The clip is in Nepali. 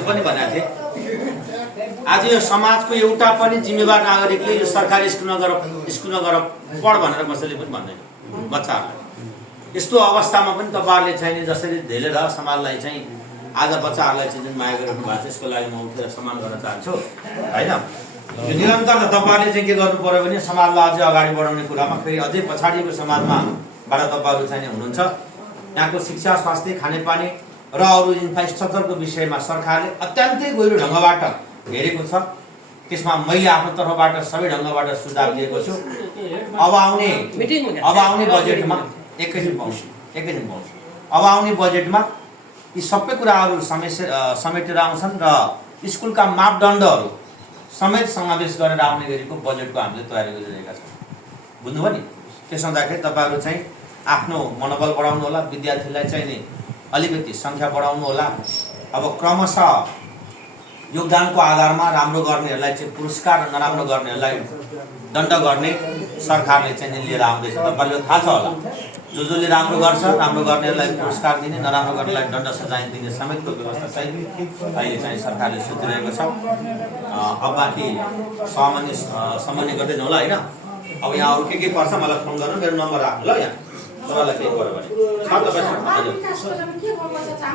यो पनि भनेको थिएँ, आज यो समाजको एउटा पनि जिम्मेवार नागरिकले यो सरकारी स्कुल नगर पढ भनेर कसैले पनि भन्दैन बच्चाहरूलाई। यस्तो अवस्थामा पनि तपाईँहरूले चाहिँ जसरी धेरै समाजलाई चाहिँ आज बच्चाहरूलाई चाहिँ जुन माया गरिरहनु भएको छ यसको लागि म उठेर सम्मान गर्न चाहन्छु होइन। यो निरन्तर तपाईँहरूले चाहिँ के गर्नु पर्यो भने समाजलाई अझै अगाडि बढाउने कुरामा फेरि अझै पछाडिको समाजमाबाट तपाईँहरू चाहिँ हुनुहुन्छ। यहाँको शिक्षा, स्वास्थ्य, खानेपानी र अरू इन्फ्रास्ट्रक्चरको विषयमा सरकारले अत्यन्तै गहिरो ढङ्गबाट हेरेको छ। त्यसमा मैले आफ्नो तर्फबाट सबै ढङ्गबाट सुझाव दिएको छु। अब आउने बजेटमा एकैछिन पाउँछु। अब आउने बजेटमा यी सबै कुराहरू समेटेर आउँछन् र स्कुलका मापदण्डहरू समेत समावेश गरेर आउने गरीको बजेटको हामीले तयारी गरिरहेका छौँ। बुझ्नुभयो नि? त्यसो हुँदाखेरि तपाईँहरू चाहिँ आफ्नो मनोबल बढाउनु होला, विद्यार्थीलाई चाहिँ नि अलिकति सङ्ख्या बढाउनु होला। अब क्रमशः योगदानको आधारमा राम्रो गर्नेहरूलाई चाहिँ पुरस्कार र नराम्रो गर्नेहरूलाई दण्ड गर्ने सरकारले चाहिँ लिएर आउँदैछ। तपाईँलाई थाहा छ होला, जसले राम्रो गर्छ राम्रो गर्नेहरूलाई पुरस्कार दिने, नराम्रो गर्नेलाई दण्ड सजाय दिने समेतको व्यवस्था चाहिँ अहिले चाहिँ सरकारले सोचिरहेको छ। अब बाँकी सामान्य गर्दैन होला होइन। अब यहाँ अरू के पर्छ मलाई फोन गर्नु, मेरो नम्बर राख्नु ल। यहाँ तपाईँलाई केही पऱ्यो भने